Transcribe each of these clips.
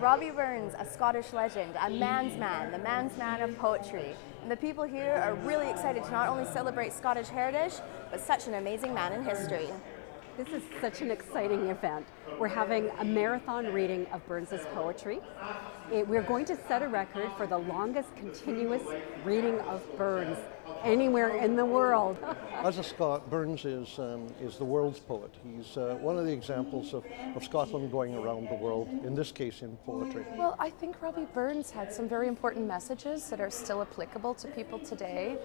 Robbie Burns, a Scottish legend, a man's man, the man's man of poetry. And the people here are really excited to not only celebrate Scottish heritage, but such an amazing man in history. This is such an exciting event. We're having a marathon reading of Burns's poetry. We're going to set a record for the longest continuous reading of Burns anywhere in the world. As a Scot, Burns is the world's poet. He's one of the examples of Scotland going around the world, in this case in poetry. Well, I think Robbie Burns had some very important messages that are still applicable to people today.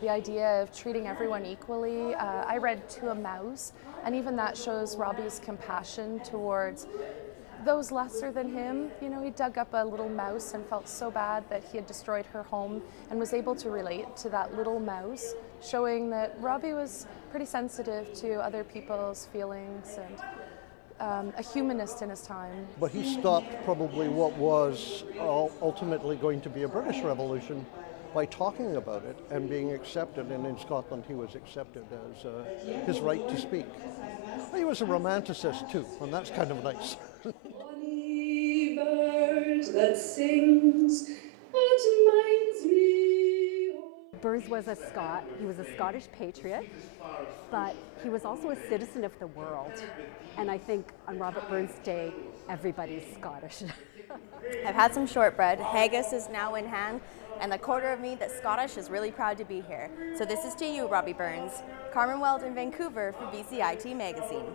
The idea of treating everyone equally. I read To a Mouse, and even that shows Robbie's compassion towards those lesser than him. You know, he dug up a little mouse and felt so bad that he had destroyed her home and was able to relate to that little mouse, showing that Robbie was pretty sensitive to other people's feelings and a humanist in his time. But he stopped probably what was ultimately going to be a British Revolution by talking about it and being accepted, and in Scotland he was accepted as his right to speak. He was a romanticist too, and that's kind of nice. Bonny bird that sings, it minds me. Burns was a Scot. He was a Scottish patriot, but he was also a citizen of the world. And I think on Robert Burns' Day, everybody's Scottish. I've had some shortbread, haggis is now in hand, and the quarter of me that's Scottish is really proud to be here. So this is to you, Robbie Burns. Carmen, Weld in Vancouver for BCIT Magazine.